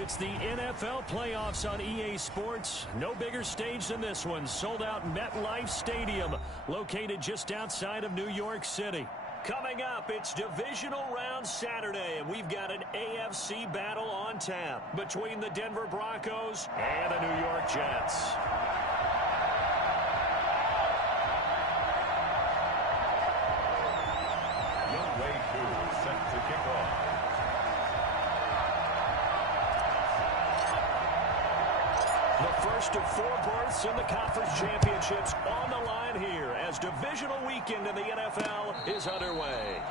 It's the NFL playoffs on EA Sports. No bigger stage than this one. Sold out MetLife Stadium, located just outside of New York City. Coming up, it's divisional round Saturday, and we've got an AFC battle on tap between the Denver Broncos and the New York Jets. Young Wei Koo is set to kick off. The first of 4 berths in the conference championships on the line here as divisional weekend in the NFL is underway.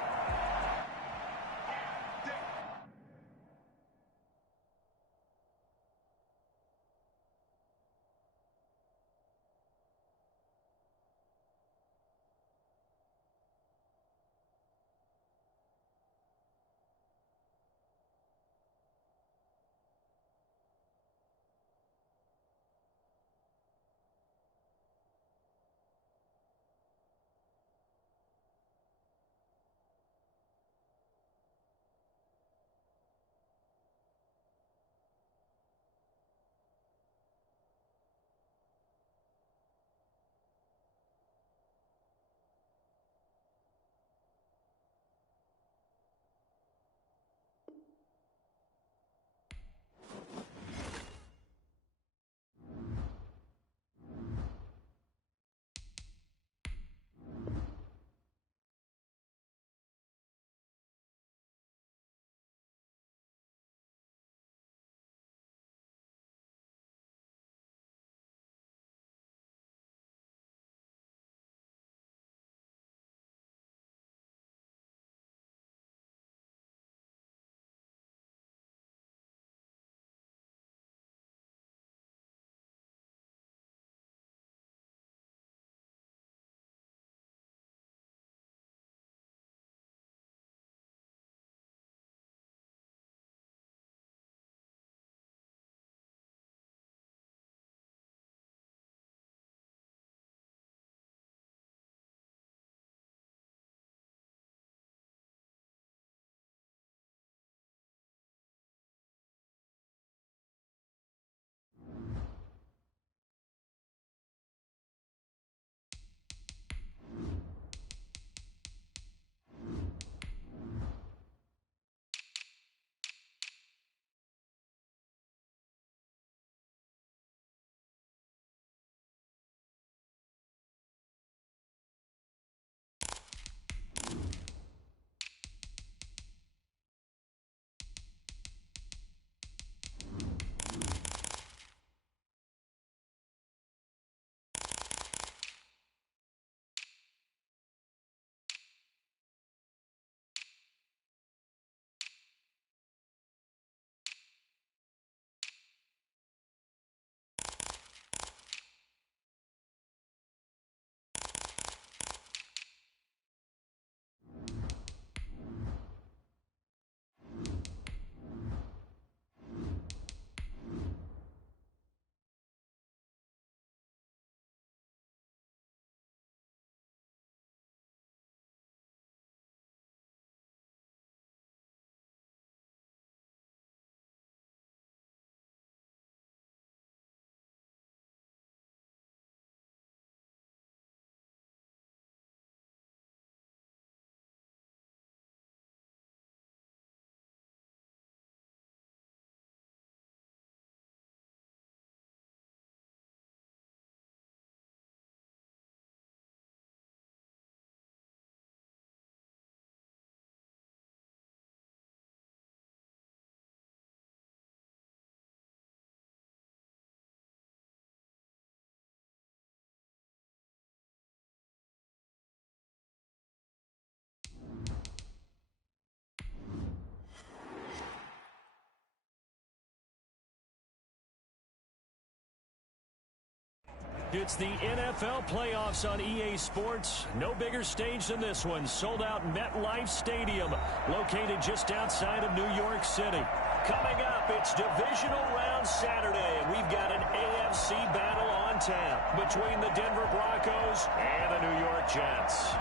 It's the NFL playoffs on EA Sports. No bigger stage than this one. Sold out MetLife Stadium, located just outside of New York City. Coming up, it's divisional round Saturday, and we've got an AFC battle on tap between the Denver Broncos and the New York Jets.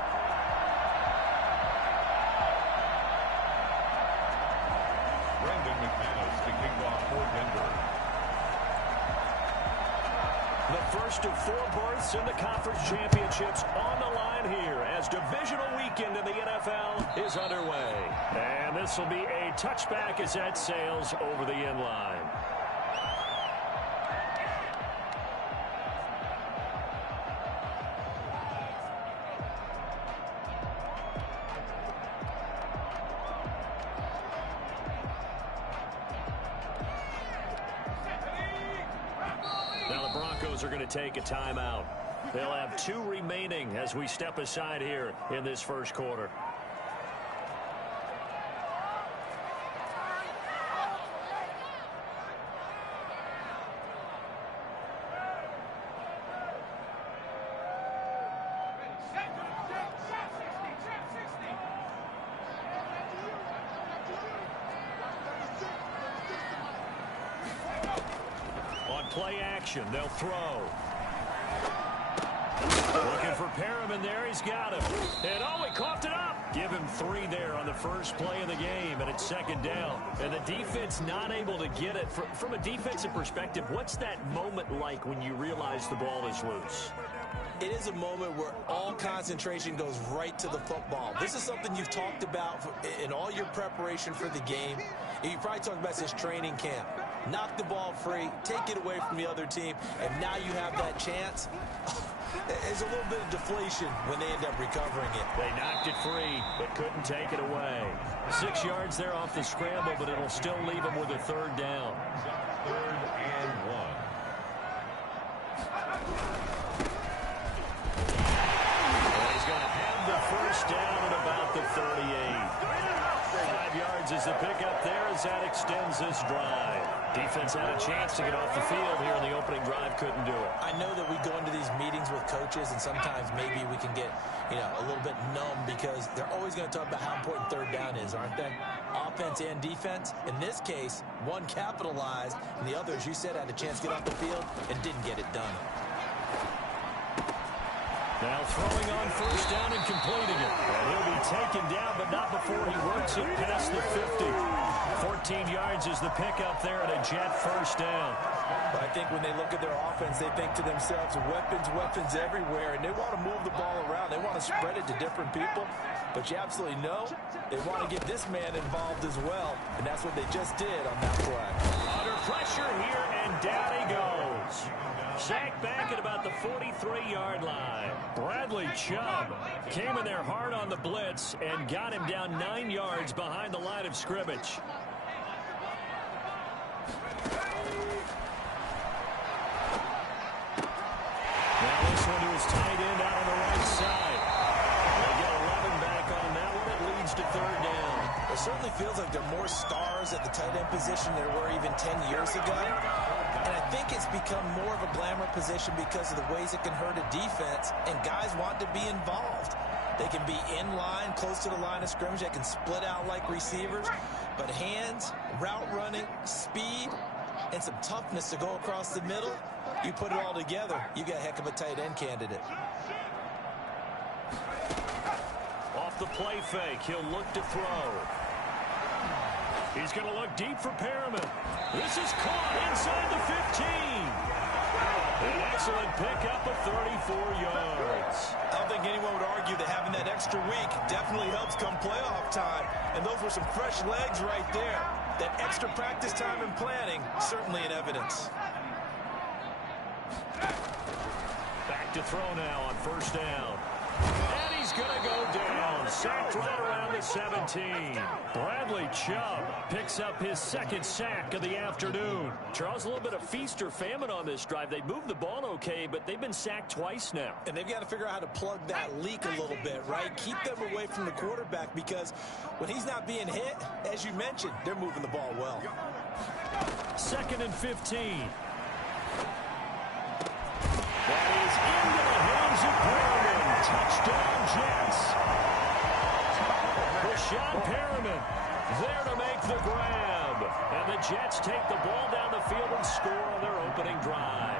Brandon McManus to kick off for Denver. The first of 4 berths in the conference championships on the line here as divisional weekend in the NFL is underway. And this will be a touchback as that sails over the end line. Are going to take a timeout. They'll have 2 remaining as we step aside here in this first quarter. Play action. They'll throw. Looking for Perriman there. He's got him. And he coughed it up. Give him 3 there on the first play of the game, and it's second down. And the defense not able to get it. From a defensive perspective, what's that moment like when you realize the ball is loose? It is a moment where all concentration goes right to the football. This is something you've talked about in all your preparation for the game. You probably talked about this training camp. Knock the ball free, take it away from the other team, and now you have that chance. There's a little bit of deflation when they end up recovering it. They knocked it free, but couldn't take it away. 6 yards there off the scramble, but it'll still leave them with a 3rd down. 3rd and 1. And he's going to have the first down at about the 38. 5 yards is the pickup there as that extends this drive. Defense had a chance to get off the field here in the opening drive, couldn't do it. I know that we go into these meetings with coaches, and sometimes maybe we can get, a little bit numb because they're always going to talk about how important 3rd down is, aren't they? Offense and defense. In this case, one capitalized, and the other, as you said, had a chance to get off the field and didn't get it done. Now throwing on first down and completing it. And he'll be taken down, but not before he works it past the 50. 14 yards is the pickup there and a Jet first down. But I think when they look at their offense, they think to themselves, weapons everywhere, and they want to move the ball around. They want to spread it to different people. But you absolutely know they want to get this man involved as well, and that's what they just did on that play. Under pressure here, and down he goes. Sacked back at about the 43-yard line. Bradley Chubb came in there hard on the blitz and got him down 9 yards behind the line of scrimmage. Now this one to his tight end out on the right side. They get 11 back on that one. It leads to 3rd down. It certainly feels like there are more stars at the tight end position than there were even 10 years ago. And I think it's become more of a glamour position because of the ways it can hurt a defense, and guys want to be involved. They can be in line, close to the line of scrimmage. They can split out like receivers. But hands, route running, speed, and some toughness to go across the middle, you put it all together, you got a heck of a tight end candidate. Off the play fake, he'll look to throw. He's going to look deep for Perriman. This is caught inside the 15. An excellent pickup of 34 yards. I don't think anyone would argue that having that extra week definitely helps come playoff time. And those were some fresh legs right there. That extra practice time and planning, certainly in evidence. Back to throw now on first down. And he's going to go down. Sacked right around the 17. Bradley Chubb picks up his 2nd sack of the afternoon. Charles, a little bit of feast or famine on this drive. They moved the ball okay, but they've been sacked twice now. And they've got to figure out how to plug that leak a little bit, right? Keep them away from the quarterback because when he's not being hit, as you mentioned, they're moving the ball well. 2nd and 15. That is into the hands of Perriman. Touchdown, Jets. Breshad Perriman there to make the grab. And the Jets take the ball down the field and score on their opening drive.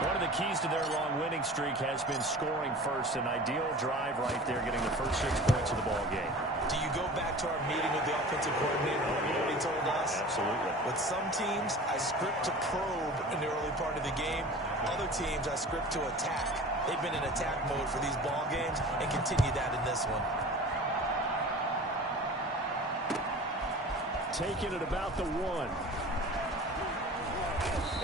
One of the keys to their long winning streak has been scoring first. An ideal drive right there, getting the first 6 points of the ball game. Do you go back to our meeting with the offensive coordinator? You know what he told us? Absolutely. With some teams, I script to probe in the early part of the game. Other teams I script to attack. They've been in attack mode for these ball games and continue that in this one. Taking it about the 1.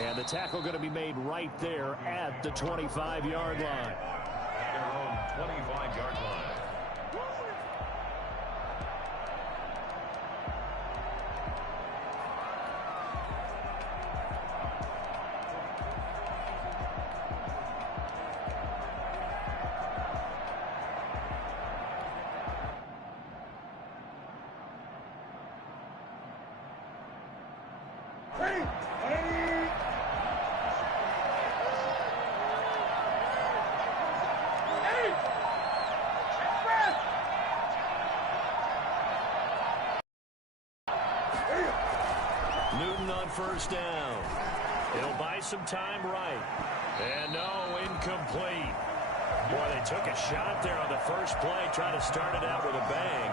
And the tackle going to be made right there at the 25-yard line. At their own 25-yard line. Newton on first down. He'll buy some time right. And no, incomplete. Boy, they took a shot there on the first play, trying to start it out with a bang.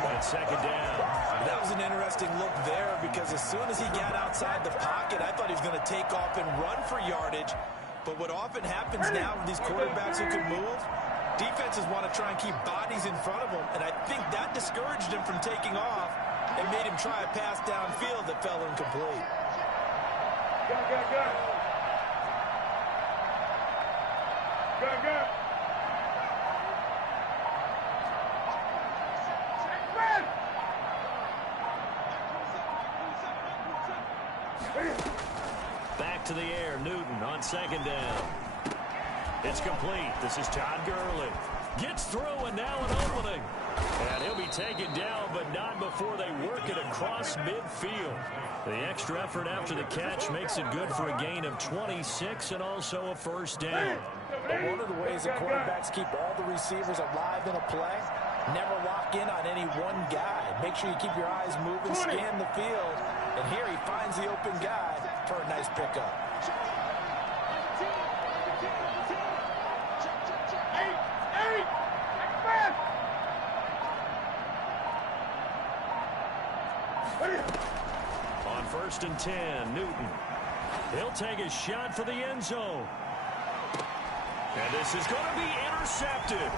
But second down. That was an interesting look there because as soon as he got outside the pocket, I thought he was going to take off and run for yardage. But what often happens now with these quarterbacks who can move, defenses want to try and keep bodies in front of them, and I think that discouraged him from taking off and made him try a pass downfield that fell incomplete. Back to the air, Newton on second down. It's complete. This is Todd Gurley. Gets through, and now an opening. And he'll be taken down, but not before they work it across midfield. The extra effort after the catch makes it good for a gain of 26 and also a first down. But one of the ways that quarterbacks keep all the receivers alive in a play, never lock in on any one guy. Make sure you keep your eyes moving, scan the field. And here he finds the open guy for a nice pickup. On first and 10, Newton. He'll take a shot for the end zone. And this is going to be intercepted.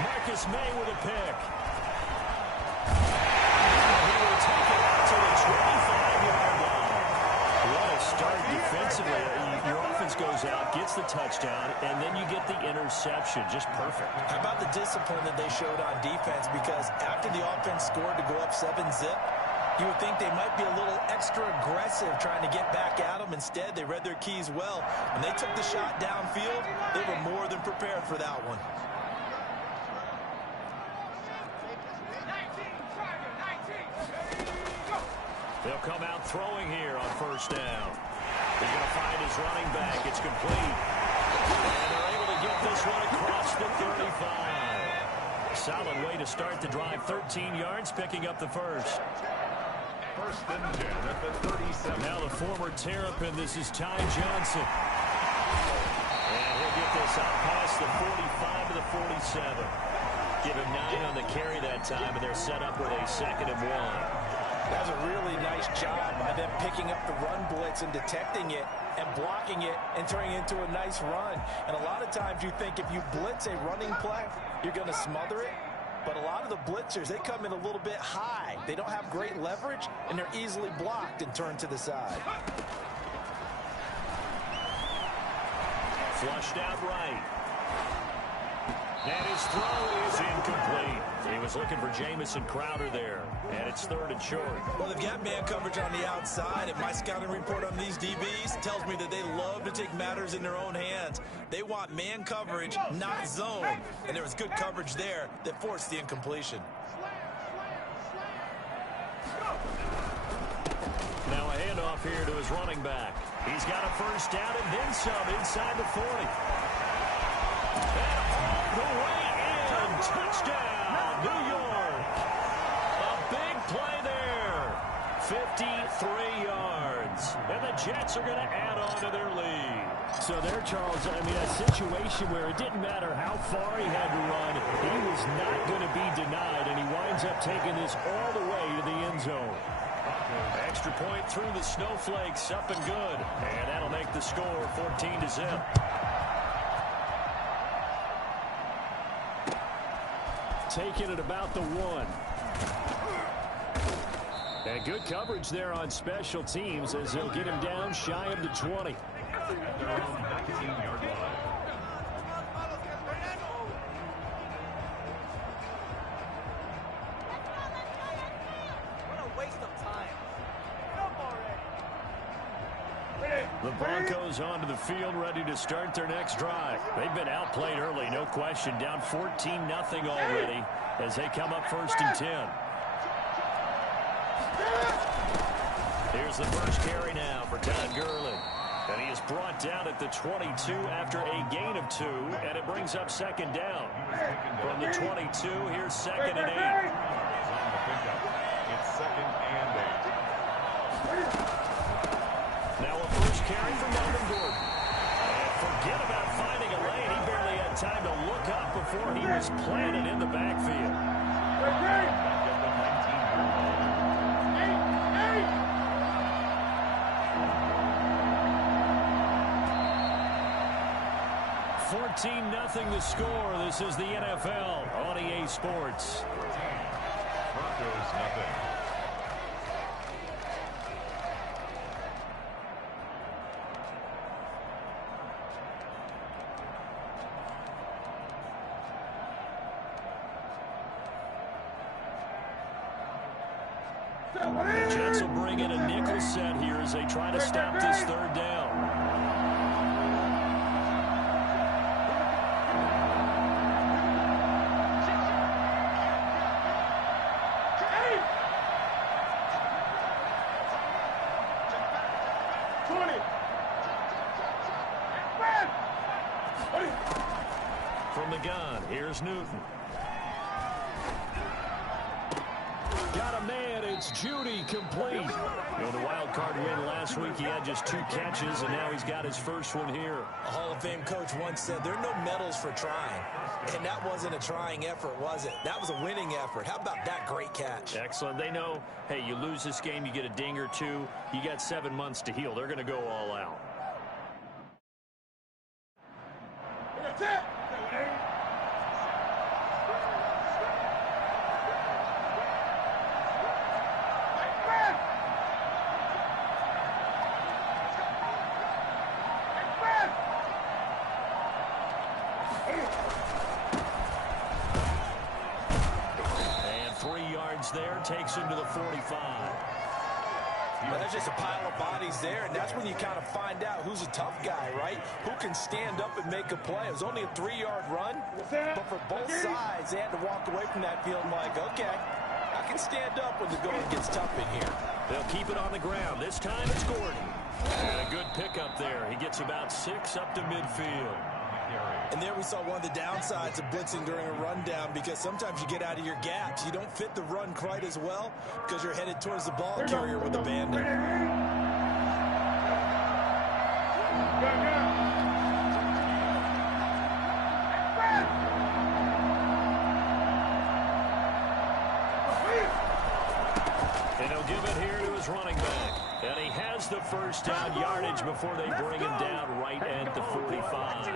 Marcus May with a pick. He will take it out to the 25-yard line. What a start defensively. Your offense goes out, gets the touchdown, and then you get the interception. Just perfect. How about the discipline that they showed on defense? Because after the offense scored to go up 7-zip, you would think they might be a little extra aggressive trying to get back at them. Instead, they read their keys well. When they took the shot downfield, they were more than prepared for that one. They'll come out throwing here on first down. He's going to find his running back. It's complete. And they're able to get this one across the 35. Solid way to start the drive. 13 yards, picking up the first. First and 10 at the 37. Now the former Terrapin, this is Ty Johnson. And he'll get this out past the 45 to the 47. Give him 9 on the carry that time, and they're set up with a 2nd and 1. That was a really nice job by them picking up the run blitz and detecting it and blocking it and turning it into a nice run. And a lot of times you think if you blitz a running play, you're going to smother it. But a lot of the blitzers, they come in a little bit high. They don't have great leverage, and they're easily blocked and turned to the side. Flushed out right. And his throw is incomplete. He was looking for Jamison Crowder there, and it's 3rd and short. Well, they've got man coverage on the outside, and my scouting report on these DBs tells me that they love to take matters in their own hands. They want man coverage, not zone, and there was good coverage there that forced the incompletion. Now a handoff here to his running back. He's got a first down and then some inside the 40. And all the way in. Touchdown, New York. A big play there. 53 yards. And the Jets are going to add on to their lead. So there, Charles, I mean, a situation where it didn't matter how far he had to run, he was not going to be denied, and he winds up taking this all the way to the end zone. Extra point through the snowflakes, up and good. And that'll make the score 14-0. Taking it about the 1. And good coverage there on special teams as they'll get him down shy of the 20. Their own 19-yard line. The Broncos onto the field, ready to start their next drive. They've been outplayed early, no question. Down 14-0 already as they come up 1st and 10. Here's the first carry now for Todd Gurley. And he is brought down at the 22 after a gain of 2, and it brings up 2nd down. From the 22, here's 2nd and 8. On the pickup, it's 2nd and 8. Now a first carry for Melvin Gordon. And forget about finding a lane. He barely had time to look up before he was planted in the backfield. Get the 19-yard line. 14-0 the score. This is the NFL on EA Sports. Broncos nothing. The Jets will bring in a nickel set here as they try to stop this 3rd down. From the gun, here's Newton. Got a man, it's Judy, complete. You know, the wild card win last week, he had just 2 catches, and now he's got his first one here. A Hall of Fame coach once said, there are no medals for trying. And that wasn't a trying effort, was it? That was a winning effort. How about that great catch? Excellent. They know, hey, you lose this game, you get a ding or 2. You got 7 months to heal. They're going to go all out. And 3 yards there, takes him to the 45. Well, there's just a pile of bodies there, and that's when you kind of find out who's a tough guy, right? Who can stand up and make a play. It was only a 3-yard run, but for both sides, they had to walk away from that field like, okay, I can stand up when the going gets tough in here. They'll keep it on the ground. This time it's Gordon. And a good pickup there. He gets about 6 up to midfield. And there we saw one of the downsides of blitzing during a rundown, because sometimes you get out of your gaps. You don't fit the run quite as well because you're headed towards the ball carrier with a bandit. And he'll give it here to his running back. And he has the first down yardage before they bring him down right at the 45.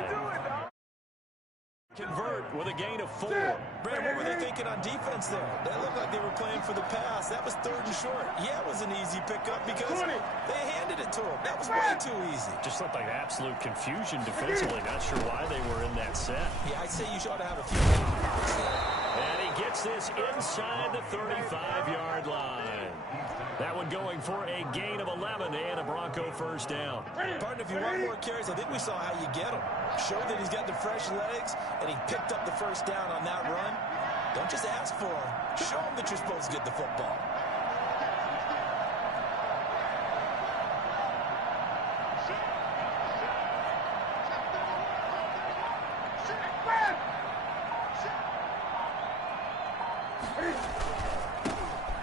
Convert with a gain of 4. Brad, what were they thinking on defense there? That looked like they were playing for the pass. That was 3rd and short. Yeah, it was an easy pickup because they handed it to him. That was way too easy. Just looked like absolute confusion defensively. Not sure why they were in that set. Yeah, I'd say you ought to have a few minutes there. And he gets this inside the 35-yard line. That one going for a gain of 11 and a Bronco first down. Partner, if you want more carries, I think we saw how you get him. Show that he's got the fresh legs, and he picked up the first down on that run. Don't just ask for him. Show him that you're supposed to get the football.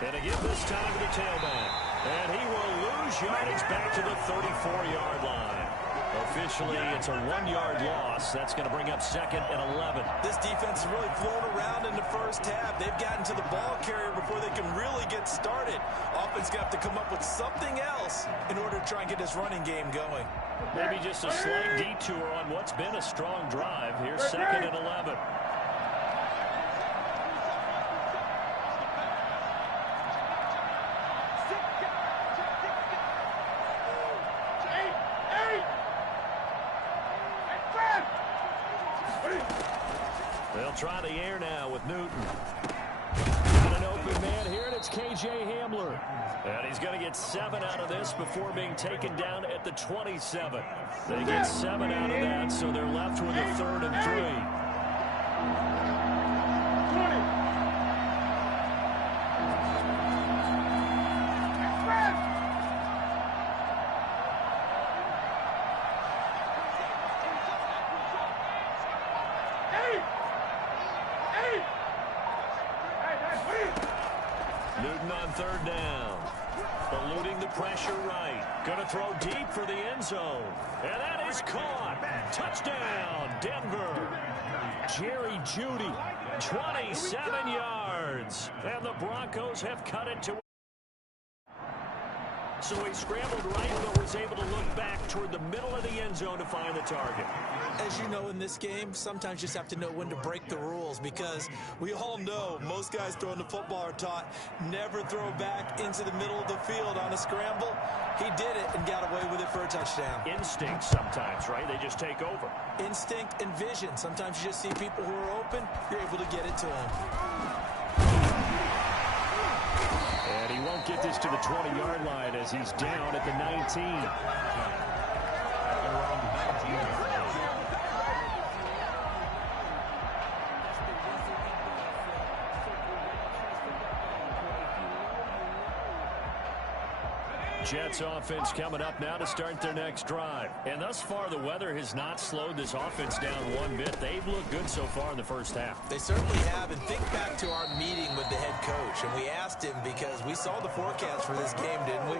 And again this time to the tailback. And he will lose yardage back to the 34-yard line. Officially, it's a 1-yard loss. That's going to bring up 2nd and 11. This defense has really flown around in the first half. They've gotten to the ball carrier before they can really get started. Offense got to come up with something else in order to try and get this running game going. Maybe just a slight detour on what's been a strong drive. Here's 2nd and 11. They'll try the air now with Newton. Got an open man here, and it's K.J. Hamler. And he's going to get 7 out of this before being taken down at the 27. They get 7 out of that, so they're left with a 3rd and 3. Newton on 3rd down. Eluding the pressure right. Going to throw deep for the end zone. And that is caught. Touchdown, Denver. Jerry Jeudy, 27 yards. And the Broncos have cut it to... So he scrambled right, but was able to look back toward the middle of the end zone to find the target. As you know, in this game, sometimes you just have to know when to break the rules, because we all know most guys throwing the football are taught never throw back into the middle of the field on a scramble. He did it and got away with it for a touchdown. Instinct sometimes, right? They just take over. Instinct and vision. Sometimes you just see people who are open, you're able to get it to them. And he won't get this to the 20-yard line as he's down at the 19. Jets offense coming up now to start their next drive. And thus far, the weather has not slowed this offense down one bit. They've looked good so far in the first half. They certainly have. And think back to our meeting with the head coach. And we asked him, because we saw the forecast for this game, didn't we?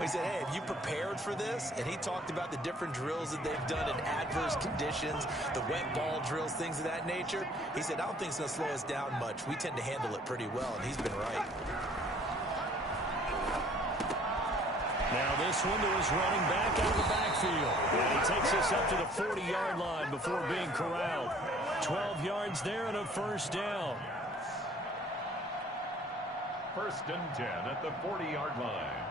We said, hey, have you prepared for this? And he talked about the different drills that they've done in adverse conditions, the wet ball drills, things of that nature. He said, I don't think it's going to slow us down much. We tend to handle it pretty well, and he's been right. Now this one to his running back out of the backfield. And he takes us up to the 40-yard line before being corralled. 12 yards there and a first down. 1st and 10 at the 40-yard line.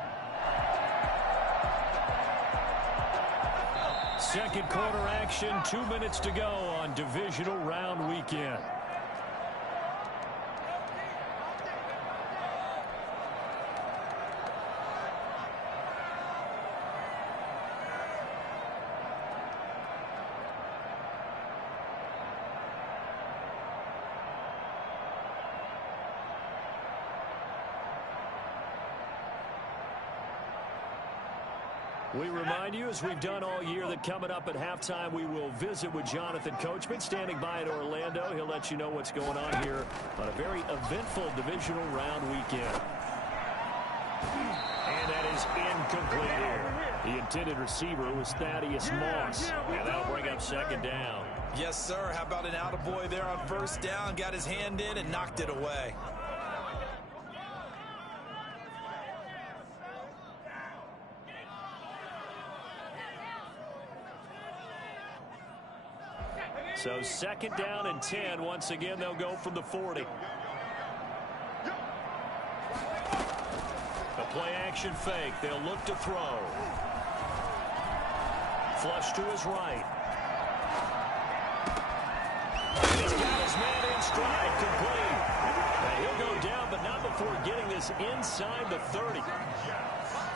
Second quarter action, 2 minutes to go on divisional round weekend. We remind you, as we've done all year, that coming up at halftime, we will visit with Jonathan Coachman, standing by in Orlando. He'll let you know what's going on here on a very eventful divisional round weekend. And that is incomplete here. The intended receiver was Thaddeus Moss. And that'll bring up 2nd down. Yes, sir. How about an attaboy there on 1st down? Got his hand in and knocked it away. So 2nd down and 10. Once again, they'll go from the 40. A play-action fake. They'll look to throw. Flush to his right. He's got his man in stride, complete. And he'll go down, but not before getting this inside the 30.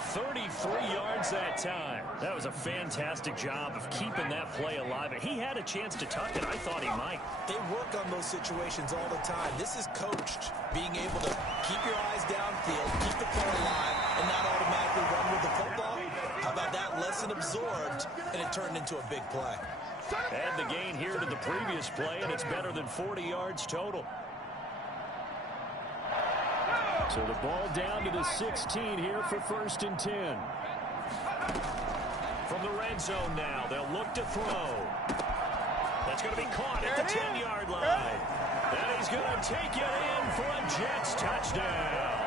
33 yards that time. That was a fantastic job of keeping that play alive. He had a chance to tuck it. I thought he might. They work on those situations all the time. This is coached, being able to keep your eyes downfield, keep the play alive, and not automatically run with the football. How about that? Lesson absorbed, and it turned into a big play. Add the gain here to the previous play, and it's better than 40 yards total. So the ball down to the 16 here for 1st and 10. From the red zone now, they'll look to throw. That's going to be caught at the 10-yard line. And he's going to take it in for a Jets touchdown.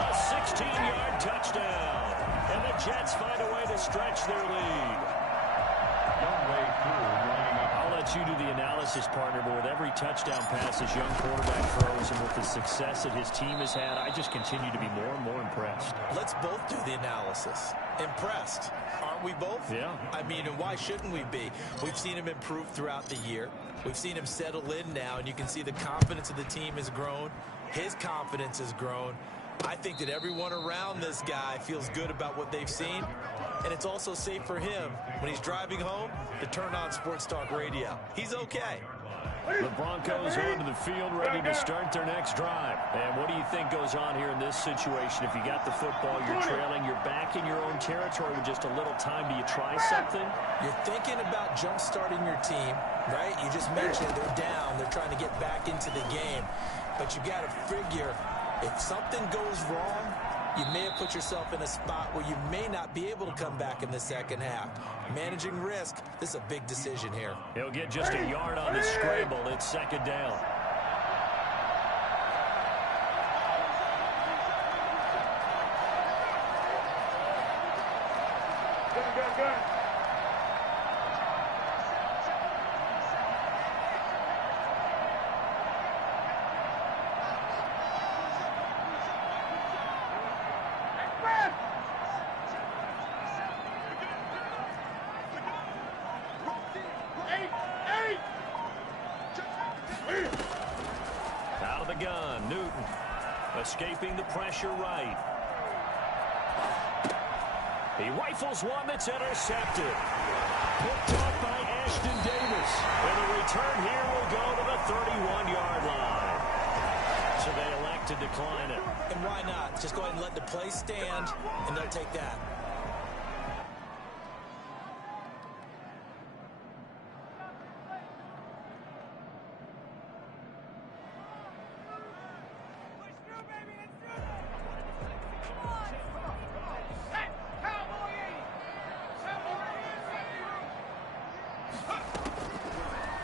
A 16-yard touchdown. And the Jets find a way to stretch their lead. I'll let you do the analysis, partner, but with every touchdown pass this young quarterback throws and with the success that his team has had, I just continue to be more and more impressed. Let's both do the analysis. Impressed. Aren't we both? Yeah. I mean, and why shouldn't we be? We've seen him improve throughout the year. We've seen him settle in now, and you can see the confidence of the team has grown. His confidence has grown. I think that everyone around this guy feels good about what they've seen, and it's also safe for him when he's driving home to turn on Sports Talk Radio. He's okay. The Broncos onto the field ready to start their next drive. And what do you think goes on here in this situation? If you got the football, you're trailing, you're back in your own territory with just a little time. Do you try something? You're thinking about jump-starting your team, right? You just mentioned they're down. They're trying to get back into the game. But you got to figure if something goes wrong, you may have put yourself in a spot where you may not be able to come back in the second half. Managing risk, this is a big decision here. He'll get just a yard on the scramble. It's second down. Good. Out of the gun, Newton escaping the pressure right. He rifles one that's intercepted. Picked off by Ashton Davis. And the return here will go to the 31-yard line. So they elect to decline it. And why not? Just go ahead and let the play stand, and they'll take that.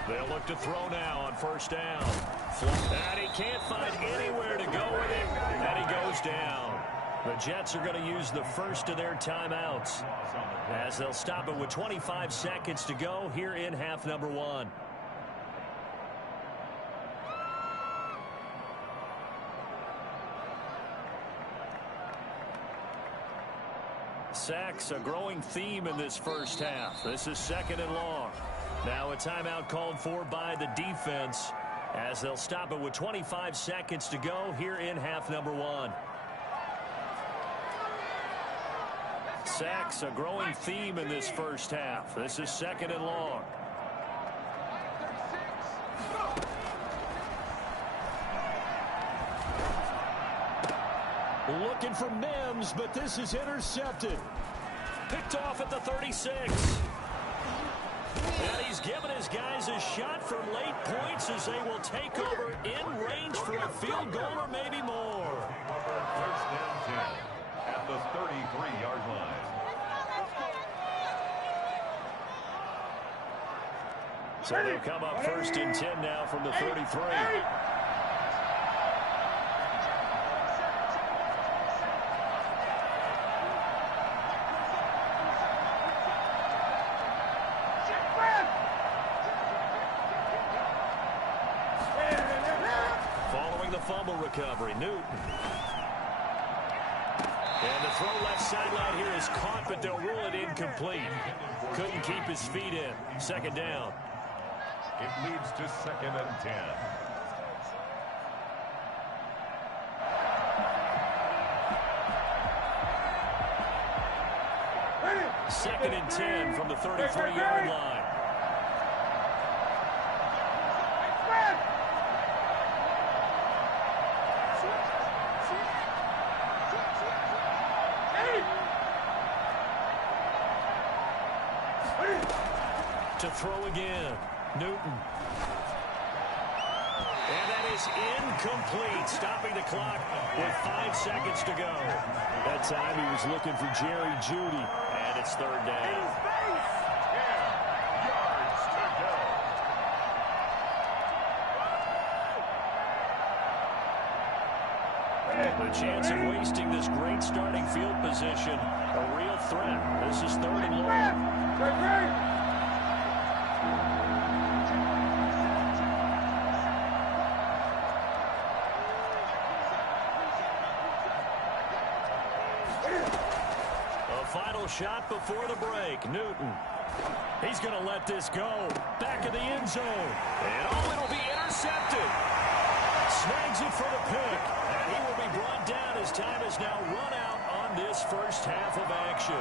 They'll look to throw now on first down. And he can't find anywhere to go with it. And he goes down. The Jets are going to use the first of their timeouts as they'll stop it with 25 seconds to go here in half number one. Sacks, a growing theme in this first half. This is second and long. Now a timeout called for by the defense as they'll stop it with 25 seconds to go here in half number one. Sacks, a growing theme in this first half. This is second and long. Looking for Mims, but this is intercepted. Picked off at the 36. And he's given his guys a shot for late points as they will take over in range for a field goal or maybe more. First and 10 at the 33-yard line. So they'll come up first and 10 now from the 33. Fumble recovery, Newton. And the throw left sideline here is caught, but they'll rule it incomplete. Couldn't keep his feet in. Second down. It leads to second and 10. Second and 10 from the 33-yard line. To throw again, Newton. And that is incomplete, stopping the clock with 5 seconds to go. That time he was looking for Jerry Jeudy, and and it's third down. 10 yards to go. A chance of wasting this great starting field position. A real threat. This is third and long. A final shot before the break. Newton. He's going to let this go. Back of the end zone. And it'll be intercepted. Snags it for the pick. And he will be brought down as time has now run out on this first half of action.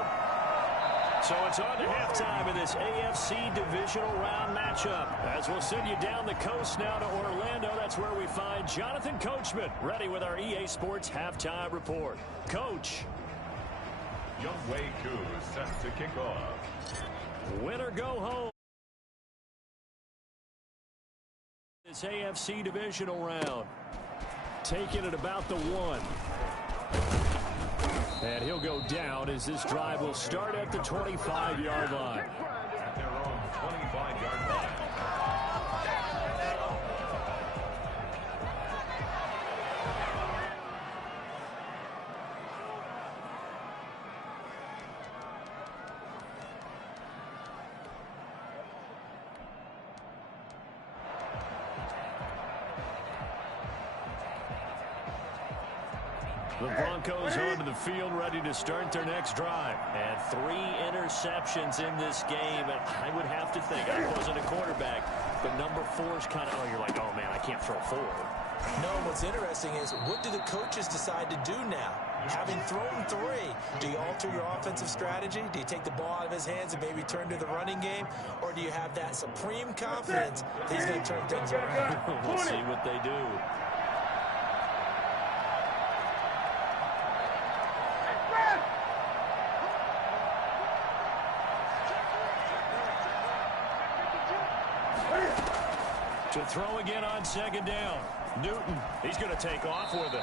So it's on to halftime in this AFC divisional round matchup. As we'll send you down the coast now to Orlando, that's where we find Jonathan Coachman, ready with our EA Sports halftime report. Coach. Younghoe Koo is set to kick off. Win or go home. This AFC divisional round. Taking it about the 1. And he'll go down as this drive will start at the 25-yard line. At their own 25-yard line. The Broncos onto the field, ready to start their next drive. And 3 interceptions in this game. And I would have to think, I wasn't a quarterback, but number 4 is kind of, you're like, oh, man, I can't throw 4. No, what's interesting is, what do the coaches decide to do now? Having thrown 3, do you alter your offensive strategy? Do you take the ball out of his hands and maybe turn to the running game? Or do you have that supreme confidence that he's going to turn things around? We'll see what they do. To throw again on second down. Newton, he's going to take off with it.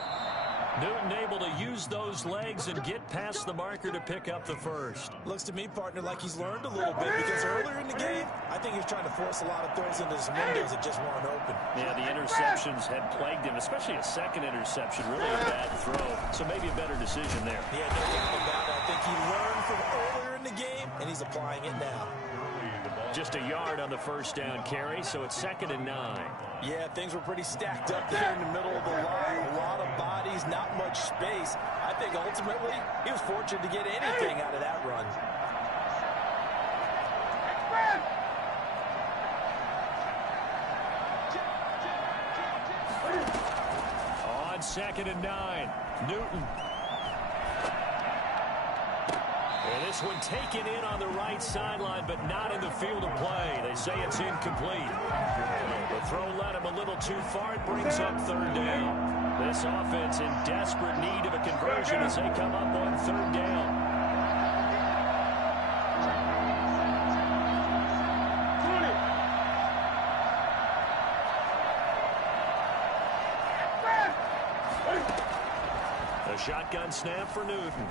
Newton able to use those legs and get past the marker to pick up the first. Looks to me, partner, like he's learned a little bit, because earlier in the game, I think he was trying to force a lot of throws into some windows that just weren't open. Yeah, the interceptions had plagued him, especially a second interception, really a bad throw. So maybe a better decision there. Yeah, no doubt about it. I think he learned from earlier in the game, and he's applying it now. Just a yard on the first down carry, so it's 2nd and 9. Yeah, things were pretty stacked up there in the middle of the line. A lot of bodies, not much space. I think ultimately he was fortunate to get anything out of that run. On 2nd and 9, Newton. And this one taken in on the right sideline, but not in the field of play. They say it's incomplete. The throw led him a little too far. It brings up 3rd down. This offense in desperate need of a conversion as they come up on 3rd down. A shotgun snap for Newton.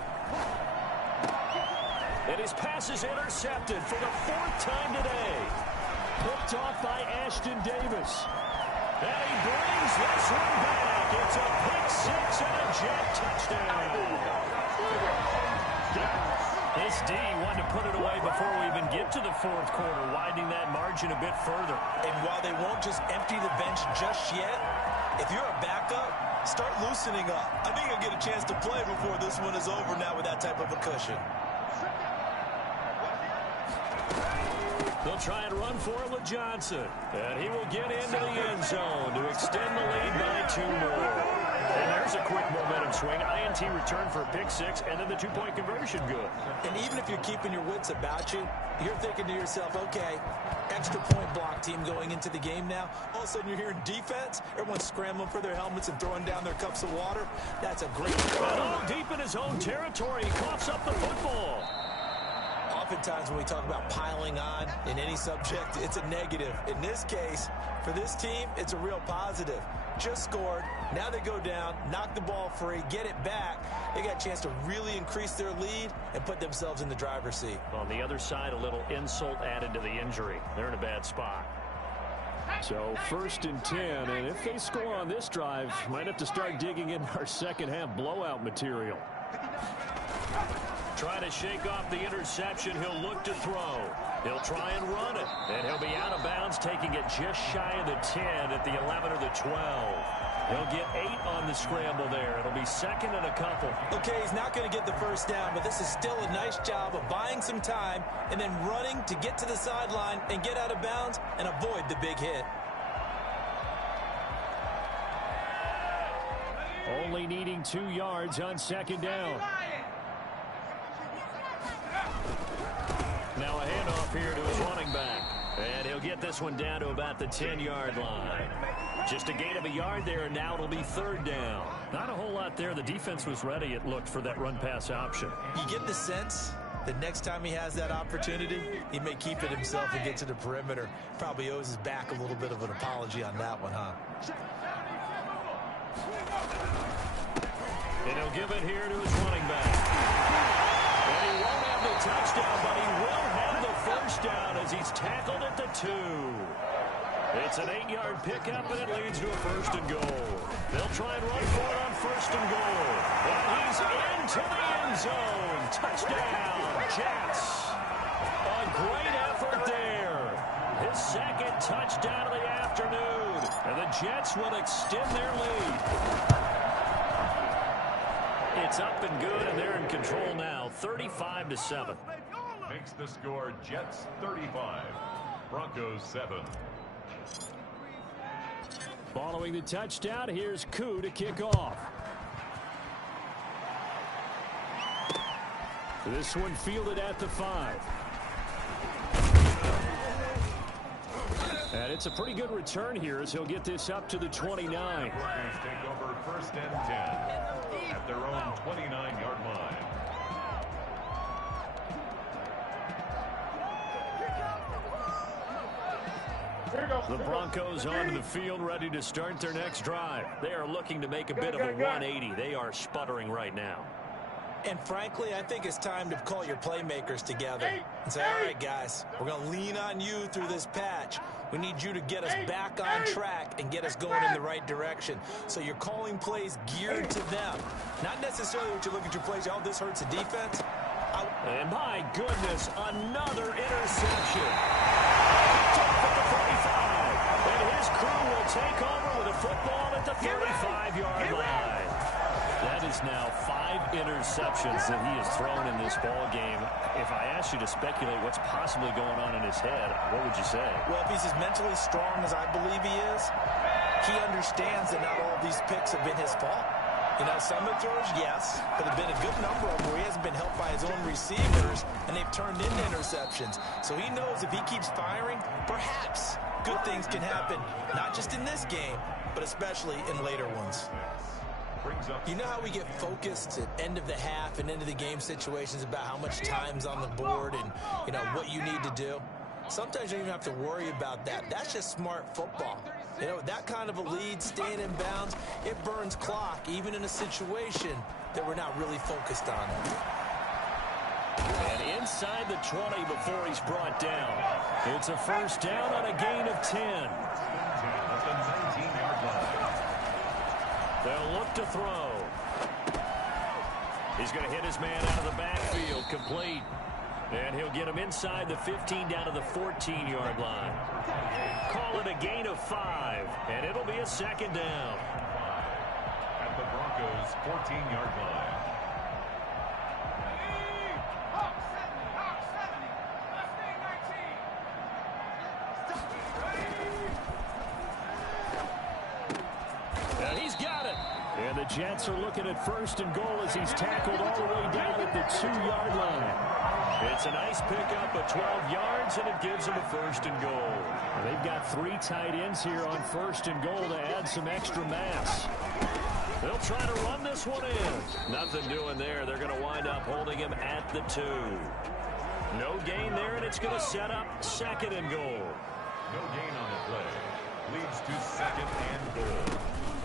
And his pass is intercepted for the 4th time today. Picked off by Ashton Davis. And he brings this one back. It's a pick 6 and a jet touchdown. His D wanted to put it away before we even get to the 4th quarter, widening that margin a bit further. And while they won't just empty the bench just yet, if you're a backup, start loosening up. I think you'll get a chance to play before this one is over now with that type of a cushion. They'll try and run for it with Johnson. And he will get into the end zone to extend the lead by 2 more. And there's a quick momentum swing. INT return for a pick 6, and then the 2-point conversion good. And even if you're keeping your wits about you, you're thinking to yourself, okay, extra point block team going into the game now. All of a sudden you're hearing defense. Everyone's scrambling for their helmets and throwing down their cups of water. That's a great... Oh, deep in his own territory. He coughs up the football. oftentimes when we talk about piling on in any subject, it's a negative. In this case, for this team, it's a real positive. Just scored. Now they go down, knock the ball free, get it back. They got a chance to really increase their lead and put themselves in the driver's seat. On the other side, a little insult added to the injury. They're in a bad spot. So 1st and 10, and if they score on this drive, might have to start digging in our second half blowout material. Trying to shake off the interception. He'll look to throw. He'll try and run it. And he'll be out of bounds, taking it just shy of the 10 at the 11 or the 12. He'll get 8 on the scramble there. It'll be second and a couple. Okay, he's not going to get the first down, but this is still a nice job of buying some time and then running to get to the sideline and get out of bounds and avoid the big hit. Only needing 2 yards on second down. Now a handoff here to his running back. And he'll get this one down to about the 10-yard line. Just a gain of a yard there, and now it'll be 3rd down. Not a whole lot there. The defense was ready, it looked, for that run-pass option. You get the sense that next time he has that opportunity, he may keep it himself and get to the perimeter. Probably owes his back a little bit of an apology on that one, huh? And he'll give it here to his running back. And he won't have the touchdown, but he will have the first down as he's tackled at the 2. It's an 8-yard pickup, and it leads to a 1st and goal. They'll try and run for it on 1st and goal. And he's into the end zone. Touchdown, Jets. A great effort there. His 2nd touchdown of the afternoon. And the Jets will extend their lead. It's up and good, and they're in control now, 35-7. Makes the score Jets 35, Broncos 7. Following the touchdown, here's Koo to kick off. This one fielded at the 5. And it's a pretty good return here as he'll get this up to the 29. Broncos take over 1st and 10 at their own 29-yard line. The Broncos onto the field, ready to start their next drive. They are looking to make a bit of a 180. They are sputtering right now. And frankly, I think it's time to call your playmakers together and say, all right, guys, we're going to lean on you through this patch. We need you to get us back on track and get us going in the right direction. So you're calling plays geared to them. Not necessarily what you look at your plays, oh, this hurts the defense. And my goodness, another interception. Top of the 45. And his crew will take over with a football at the 35-yard line. That is now 5 interceptions that he has thrown in this ball game. If I asked you to speculate what's possibly going on in his head, what would you say? Well, if he's as mentally strong as I believe he is, he understands that not all of these picks have been his fault. You know, some of the throws, yes, but there have been a good number of them where he hasn't been helped by his own receivers, and they've turned into interceptions. So he knows if he keeps firing, perhaps good things can happen, not just in this game, but especially in later ones. You know how we get focused at end of the half and into the game situations about how much time's on the board and, you know, what you need to do? Sometimes you don't even have to worry about that. That's just smart football. You know, that kind of a lead, staying in bounds, it burns clock, even in a situation that we're not really focused on. And inside the 20 before he's brought down. It's a first down on a gain of 10. At the 19-yard line. They'll look to throw. He's going to hit his man out of the backfield, complete. And he'll get him inside the 15 down to the 14-yard line. Call it a gain of 5, and it'll be a second down. At the Broncos' 14-yard line. And he's got it. And the Jets are looking at 1st and goal as he's tackled all the way down at the 2-yard line. It's a nice pickup of 12 yards, and it gives them a 1st and goal. They've got 3 tight ends here on 1st and goal to add some extra mass. They'll try to run this one in. Nothing doing there. They're going to wind up holding him at the 2. No gain there, and it's going to set up 2nd and goal. No gain on the play. Leads to 2nd and goal.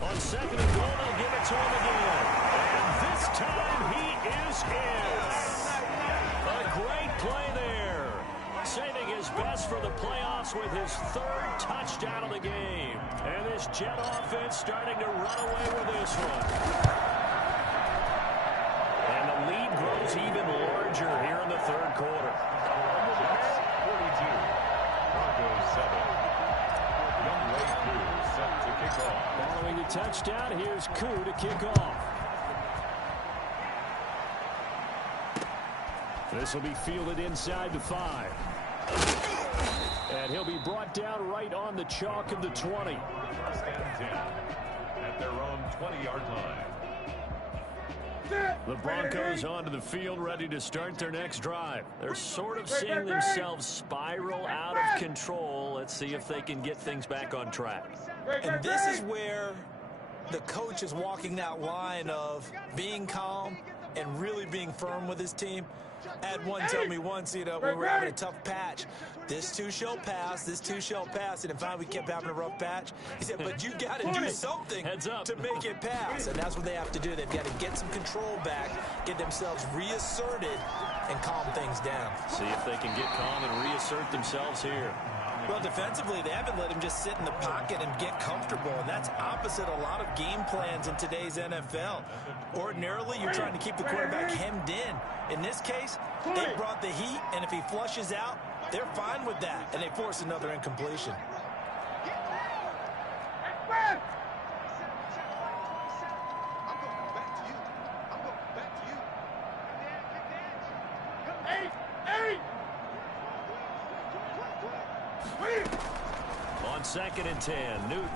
On 2nd and goal, they'll give it to him again. And this time he is in. A great play there. Saving his best for the playoffs with his 3rd touchdown of the game. And this Jet offense starting to run away with this one. And the lead grows even larger here in the 3rd quarter. Jets 42. Broncos 7. Young Wei Koo set to kick off. Following the touchdown, here's Koo to kick off. This will be fielded inside the 5. And he'll be brought down right on the chalk of the 20. 1st and 10 at their own 20-yard line. The Broncos onto the field, ready to start their next drive. They're sort of seeing themselves spiral out of control. Let's see if they can get things back on track. And this is where the coach is walking that line of being calm and really being firm with his team. I had one tell me once, you know, when we were having a tough patch, this too shall pass, this too shall pass. And finally we kept having a rough patch. He said, but you got to do something to make it pass. And that's what they have to do. They've got to get some control back, get themselves reasserted, and calm things down. See if they can get calm and reassert themselves here. Well, defensively, they haven't let him just sit in the pocket and get comfortable, and that's opposite a lot of game plans in today's NFL. Ordinarily, you're trying to keep the quarterback hemmed in. In this case, they brought the heat, and if he flushes out, they're fine with that, and they force another incompletion. On 2nd and 10, Newton.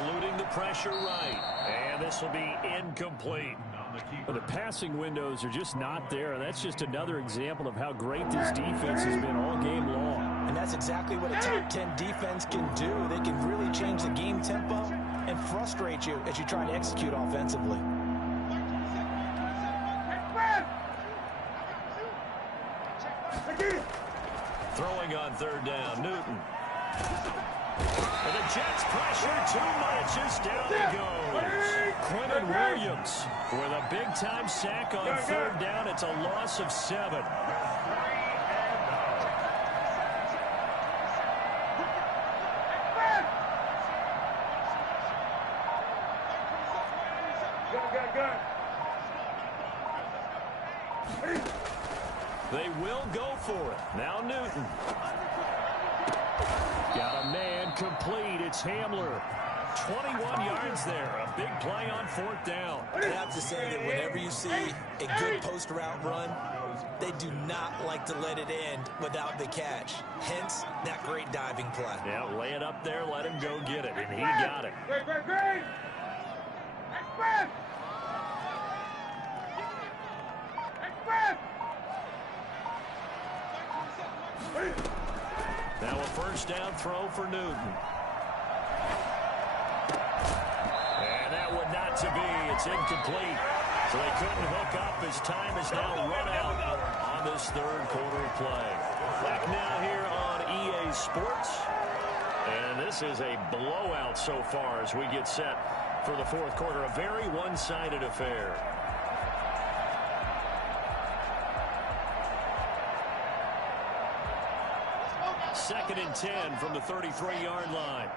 Eluding the pressure right. And this will be incomplete. The passing windows are just not there. That's just another example of how great this defense has been all game long. And that's exactly what a top 10 defense can do. They can really change the game tempo and frustrate you as you try to execute offensively. Throwing on 3rd down, Newton. And the Jets pressure too much as down he goes. Quentin Williams with a big-time sack on 3rd down. It's a loss of 7. They will go for it. Now Newton. Got a man complete. It's Hamler. 21 yards there. A big play on 4th down. I have to say that whenever you see a good post route run, they do not like to let it end without the catch. Hence, that great diving play. Yeah, lay it up there, let him go get it, and he got it. Now a 1st down throw for Newton. And that would not to be. It's incomplete. So they couldn't hook up. His time is now run out on this 3rd quarter play. Back now here on EA Sports. And this is a blowout so far as we get set for the 4th quarter. A very one-sided affair. Second and 10 from the 33-yard line.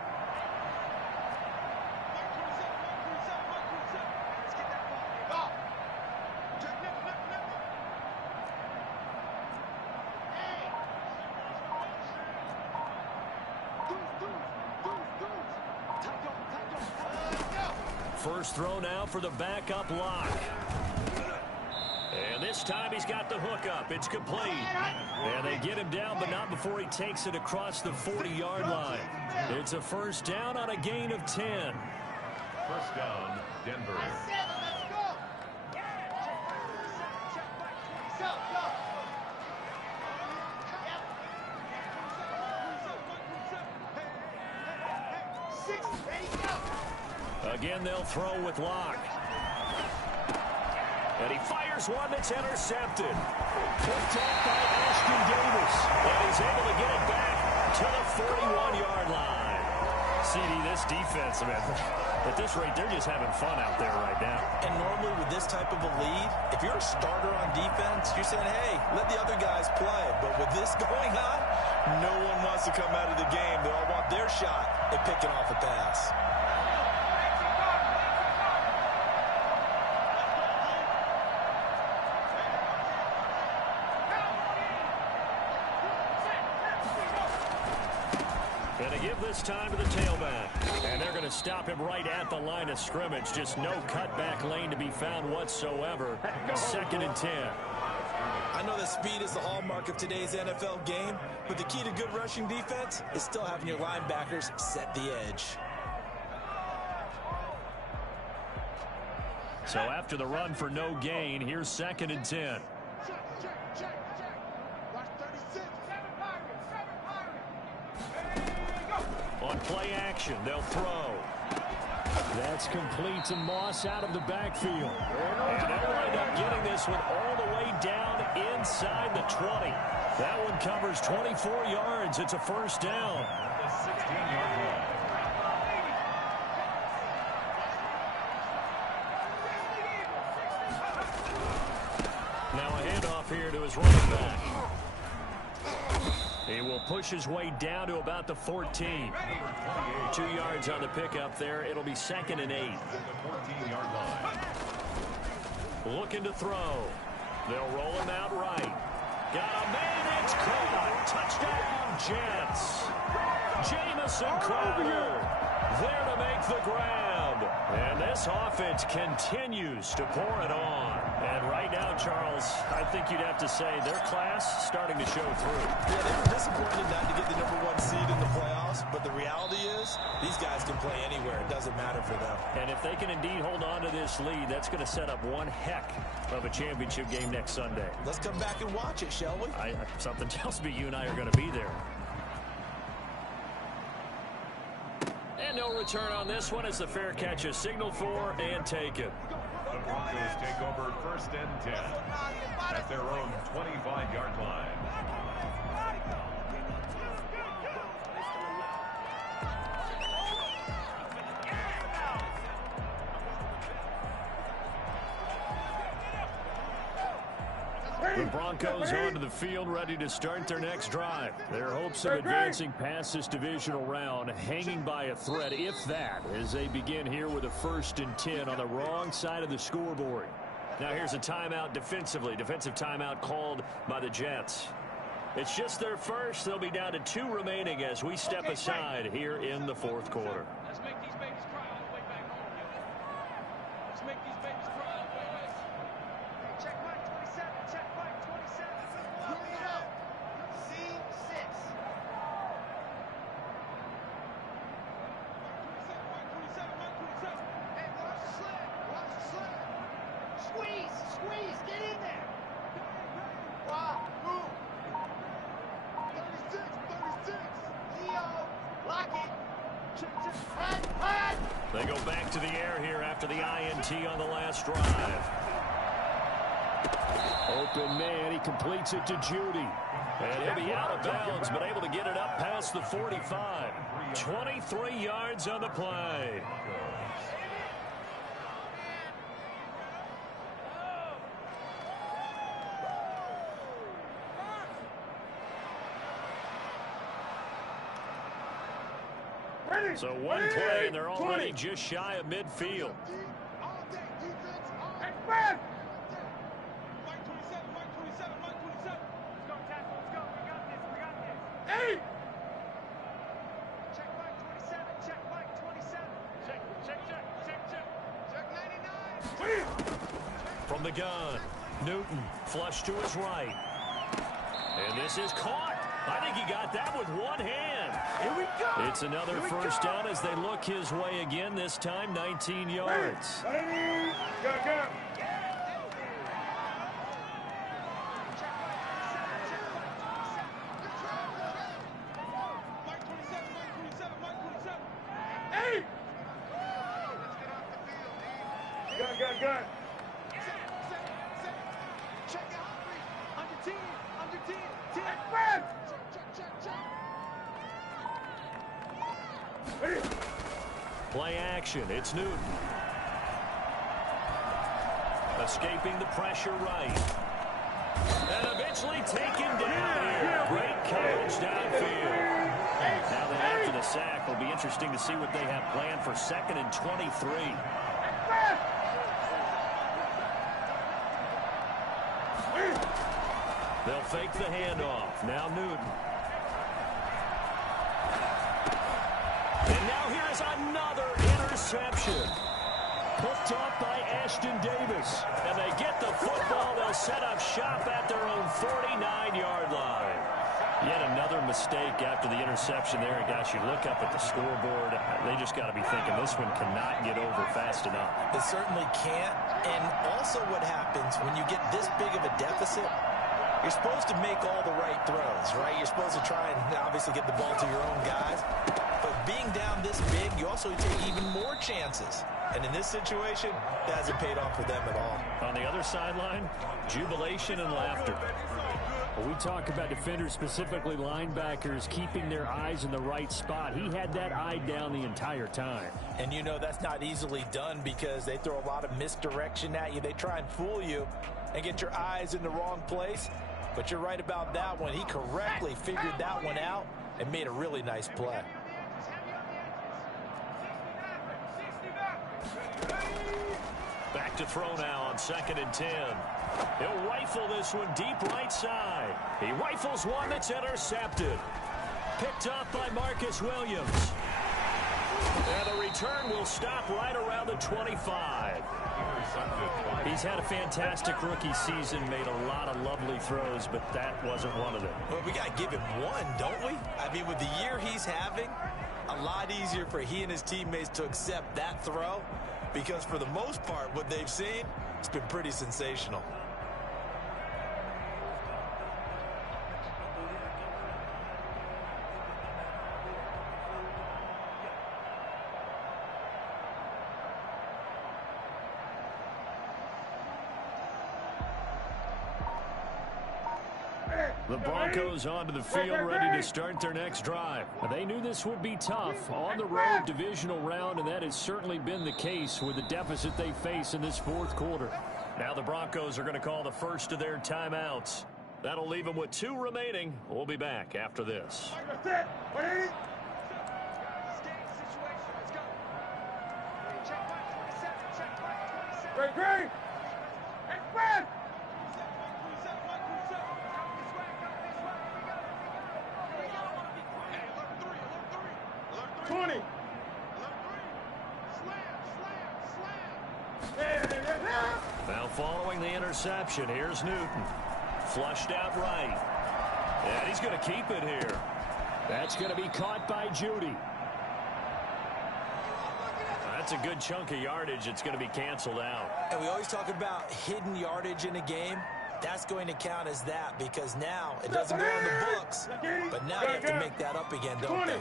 First throw now for the backup lock. And this time he's got the hook up. It's complete. And they get him down, but not before he takes it across the 40-yard line. It's a 1st down on a gain of 10. 1st down, Denver. Again, they'll throw with Locke. And he fires one that's intercepted. Picked off by Ashton Davis. And he's able to get it back to the 41-yard line. CD, this defense, man, at this rate, they're just having fun out there right now. And normally with this type of a lead, if you're a starter on defense, you're saying, hey, let the other guys play. But with this going on, no one wants to come out of the game. They all want their shot at picking off a pass. Going to give this time to the tailback. And they're going to stop him right at the line of scrimmage. Just no cutback lane to be found whatsoever. 2nd and 10. I know that speed is the hallmark of today's NFL game, but the key to good rushing defense is still having your linebackers set the edge. So after the run for no gain, here's 2nd and 10. On play action, they'll throw. That's complete to Moss out of the backfield. And they'll wind up getting this one all the way down inside the 20. That one covers 24 yards. It's a first down. The 16-yard line. Now a handoff here to his running back. He will push his way down to about the 14. 2 yards on the pickup there. It'll be 2nd and 8. The 14-yard line. Looking to throw. They'll roll him out right. Got a man. It's caught. Touchdown, Jets. Jamison Crowder there to make the grab. And this offense continues to pour it on. And right now, Charles, I think you'd have to say their class starting to show through. Yeah, they were disappointed not to get the #1 seed in the playoffs, but the reality is these guys can play anywhere. It doesn't matter for them. And if they can indeed hold on to this lead, that's going to set up one heck of a championship game next Sunday. Let's come back and watch it, shall we? Something tells me you and I are going to be there. And no return on this one as the fair catch is signaled for and taken. The Broncos take over 1st and 10 at their own 25-yard line. The Broncos onto the field, ready to start their next drive. Their hopes of advancing past this divisional round hanging by a thread, if that, as they begin here with a 1st and 10 on the wrong side of the scoreboard. Now here's a timeout defensively. Defensive timeout called by the Jets. It's just their first. They'll be down to 2 remaining as we step aside here in the 4th quarter. Let's make these babies cry all the way back home, yo. Let's make these babies cry all the way back. Check Mike 27. Check Mike 27. Look it up. C6. Mike 27. Mike 27. Hey, watch the sled. Watch the sled. Squeeze. Squeeze. Get in there. Wow. Move. 36. 36. Leo. Lock it. They go back to the air here after the INT on the last drive. Open man, he completes it to Judy. And he'll be out of bounds, but able to get it up past the 45. 23 yards on the play. So one play, and they're already just shy of midfield. From the gun, Newton flush to his right. And this is caught. I think he got that with one hand. Here we go. It's another first down as they look his way again, this time 19 yards. Go. Play action. It's Newton. Escaping the pressure right. And eventually taken down here. Great coverage downfield. Now that after the sack, it'll be interesting to see what they have planned for 2nd and 23. They'll fake the handoff. Now Newton. And now here is another interception. Picked off by Ashton Davis. And they get the football. They'll set up shop at their own 49-yard line. Yet another mistake after the interception there. And guys, you look up at the scoreboard. They just got to be thinking this one cannot get over fast enough. It certainly can't. And also what happens when you get this big of a deficit, you're supposed to make all the right throws, right? You're supposed to try and obviously get the ball to your own guys. But being down this big, you also take even more chances. And in this situation, that hasn't paid off for them at all. On the other sideline, jubilation and laughter. Well, we talk about defenders, specifically linebackers, keeping their eyes in the right spot. He had that eye down the entire time. And you know that's not easily done because they throw a lot of misdirection at you. They try and fool you and get your eyes in the wrong place. But you're right about that one. He correctly figured that one out and made a really nice play. Back to throw now on 2nd and 10. He'll rifle this one deep right side. He rifles one that's intercepted. Picked up by Marcus Williams. And the return will stop right around the 25. He's had a fantastic rookie season, made a lot of lovely throws, but that wasn't one of them. Well, we got to give him one, don't we? I mean, with the year he's having, a lot easier for he and his teammates to accept that throw because for the most part, what they've seen, it's been pretty sensational. The Broncos onto the field, ready to start their next drive. They knew this would be tough on the road divisional round, and that has certainly been the case with the deficit they face in this fourth quarter. Now the Broncos are going to call the first of their timeouts. That'll leave them with 2 remaining. We'll be back after this. Great. Express! 20. Now following the interception, here's Newton. Flushed out right. And he's going to keep it here. That's going to be caught by Judy. That's a good chunk of yardage. It's going to be canceled out. And we always talk about hidden yardage in a game. That's going to count as that because now it doesn't go on the books. But now you have to make that up again, don't they?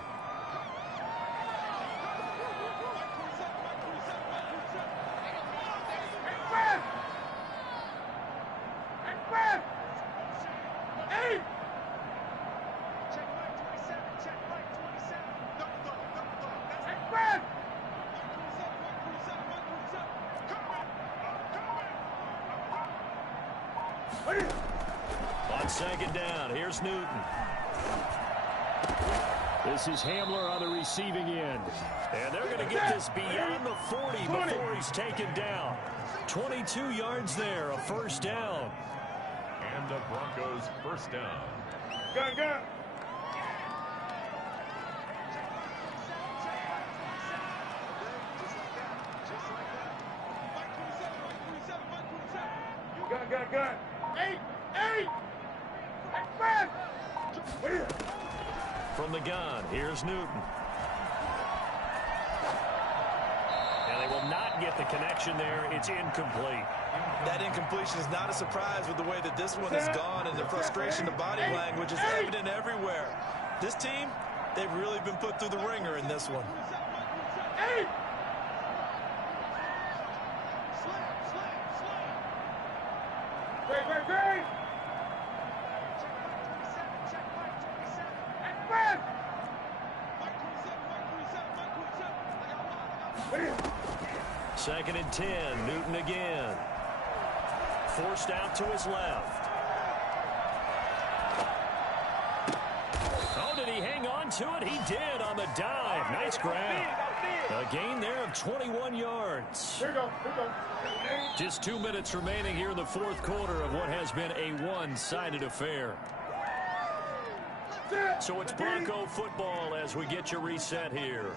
On 2nd down, here's Newton. This is Hamler on the receiving end. And they're going to get this beyond the 40 before he's taken down. 22 yards there, a first down. And the Broncos first down. Gun. Gun. 8. Express! From the gun, here's Newton. And they will not get the connection there. It's incomplete. That incompletion is not a surprise with the way that this one has gone, and the frustration, the body language is evident everywhere. This team, they've really been put through the ringer in this one. 8. Great. Second and 10. Newton again. Forced out to his left. Oh, did he hang on to it? He did on the dive. Nice grab. A gain there of 21 yards. Just 2 minutes remaining here in the fourth quarter of what has been a one-sided affair. So it's Bronco football as we get you reset here.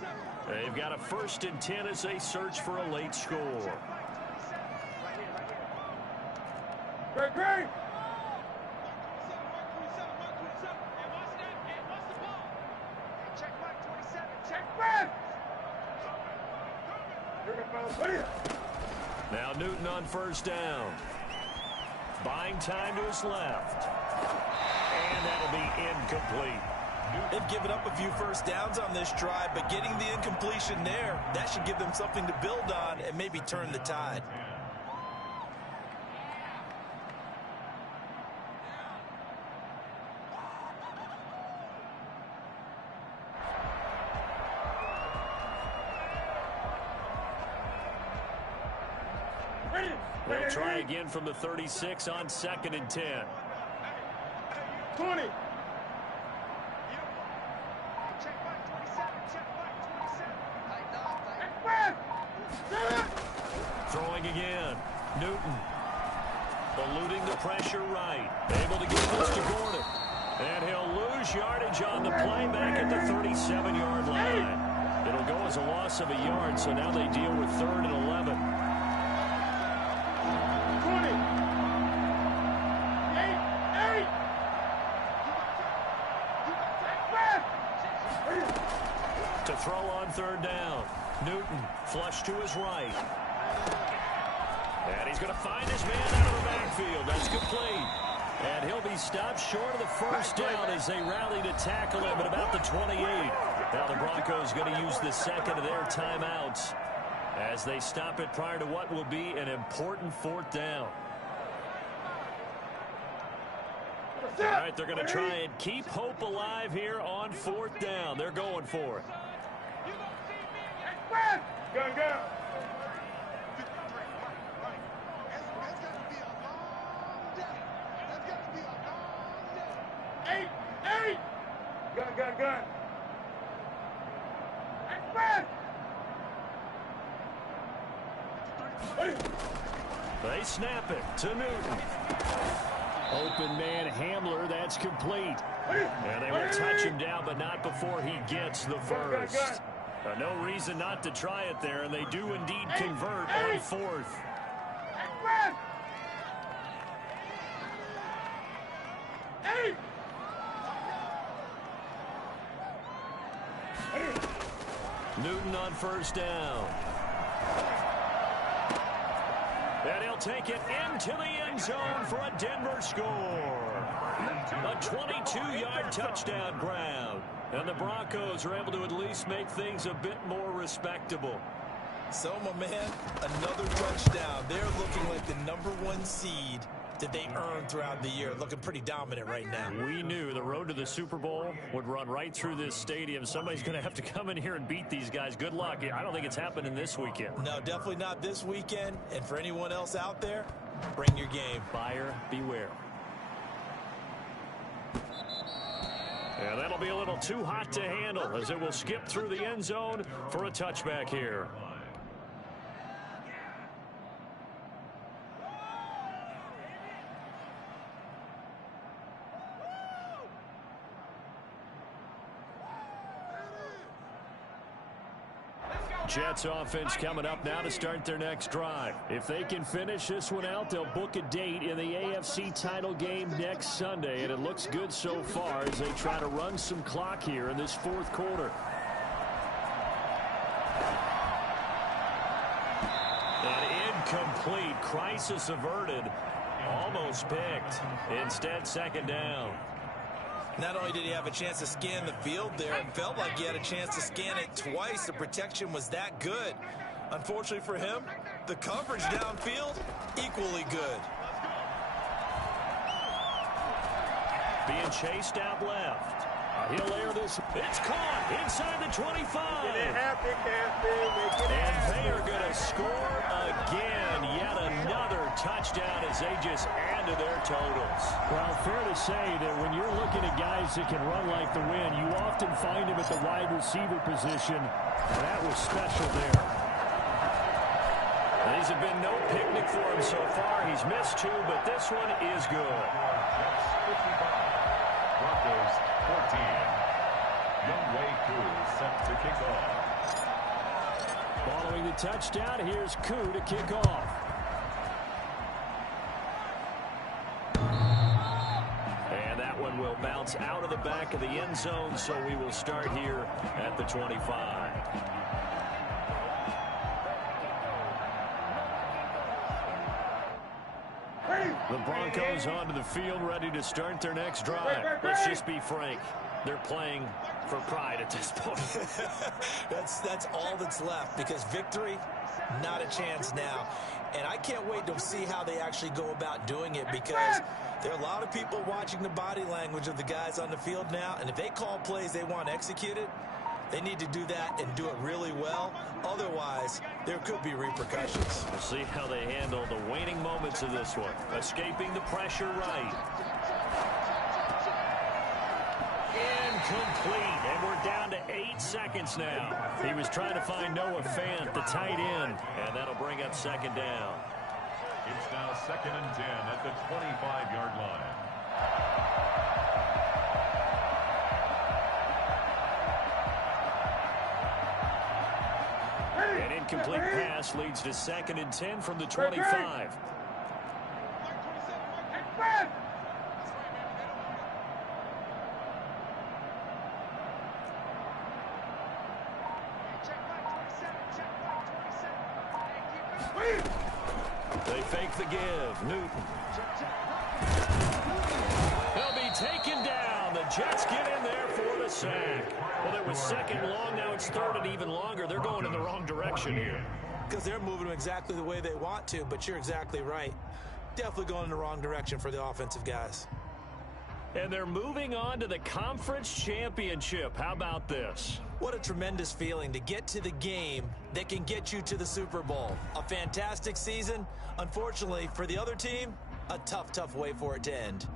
They've got a 1st and 10 as they search for a late score. Great. Now Newton on first down. Buying time to his left. And that'll be incomplete. They've given up a few first downs on this drive, but getting the incompletion there, that should give them something to build on and maybe turn the tide. They'll try again from the 36 on 2nd and 10. 20. Throwing again. Newton. Eluding the pressure right. Able to get close to Gordon. And he'll lose yardage on the play back at the 37-yard line. It'll go as a loss of a yard, so now they deal with 3rd and 11. 8. To throw on 3rd down. Newton flush to his right. And he's going to find his man out of the backfield. That's complete. And he'll be stopped short of the 1st down as they rally to tackle him at about the 28. Now the Broncos going to use the 2nd of their timeouts as they stop it prior to what will be an important 4th down. All right, they're going to try and keep hope alive here on 4th down. They're going for it. Go. Eight. Gun. They snap it to Newton. Open man Hamler, that's complete. And they will touch him down, but not before he gets the first. No reason not to try it there, and they do indeed convert on 4th. Newton on 1st down. And he'll take it into the end zone for a Denver score. A 22-yard touchdown grab. And the Broncos are able to at least make things a bit more respectable. So, my man, another touchdown. They're looking like the #1 seed that they earned throughout the year. Looking pretty dominant right now. We knew the road to the Super Bowl would run right through this stadium. Somebody's going to have to come in here and beat these guys. Good luck. I don't think it's happening this weekend. No, definitely not this weekend. And for anyone else out there, bring your game. Buyer beware. And that'll be a little too hot to handle as it will skip through the end zone for a touchback here. Jets offense coming up now to start their next drive. If they can finish this one out, they'll book a date in the AFC title game next Sunday, and it looks good so far as they try to run some clock here in this 4th quarter. An incomplete, crisis averted, almost picked. Instead, 2nd down. Not only did he have a chance to scan the field there, it felt like he had a chance to scan it twice. The protection was that good. Unfortunately for him, the coverage downfield, equally good. Being chased out left. He'll air this. It's caught inside the 25. Make it happen, Captain. Make it And happen. they are going to score again. Yet another touchdown as they just add to their totals. Well, fair to say that when you're looking at guys that can run like the wind, you often find them at the wide receiver position. That was special there. These have been no picnic for him so far. He's missed 2, but this one is good. Jets 55. Broncos 14. Younghoe Koo set to kick off. Following the touchdown, here's Koo to kick off. And that one will bounce out of the back of the end zone, so we will start here at the 25. The Broncos onto the field, ready to start their next drive. Let's just be frank. They're playing for pride at this point. That's all that's left, because victory, not a chance now. And I can't wait to see how they actually go about doing it, because there are a lot of people watching the body language of the guys on the field now, and if they call plays they want executed, they need to do that and do it really well. Otherwise, there could be repercussions. We'll see how they handle the waning moments of this one. Escaping the pressure right. Incomplete, and we're down to 8 seconds now. He was trying to find Noah Fant, the tight end, and that'll bring up second down. It's now 2nd and 10 at the 25-yard line. An incomplete pass leads to 2nd and 10 from the 25. They fake the give. Newton. He'll be taken down. The Jets get in there for the sack. Well, it was 2nd long. Now it's 3rd and even longer. They're going in the wrong direction here. Because they're moving them exactly the way they want to, but you're exactly right. Definitely going in the wrong direction for the offensive guys. And they're moving on to the conference championship. How about this? What a tremendous feeling to get to the game that can get you to the Super Bowl. A fantastic season. Unfortunately, for the other team, a tough way for it to end.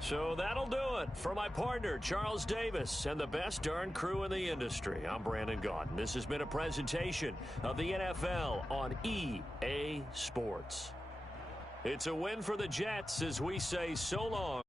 So that'll do it. For my partner, Charles Davis, and the best darn crew in the industry, I'm Brandon Gaudin. This has been a presentation of the NFL on EA Sports. It's a win for the Jets as we say so long.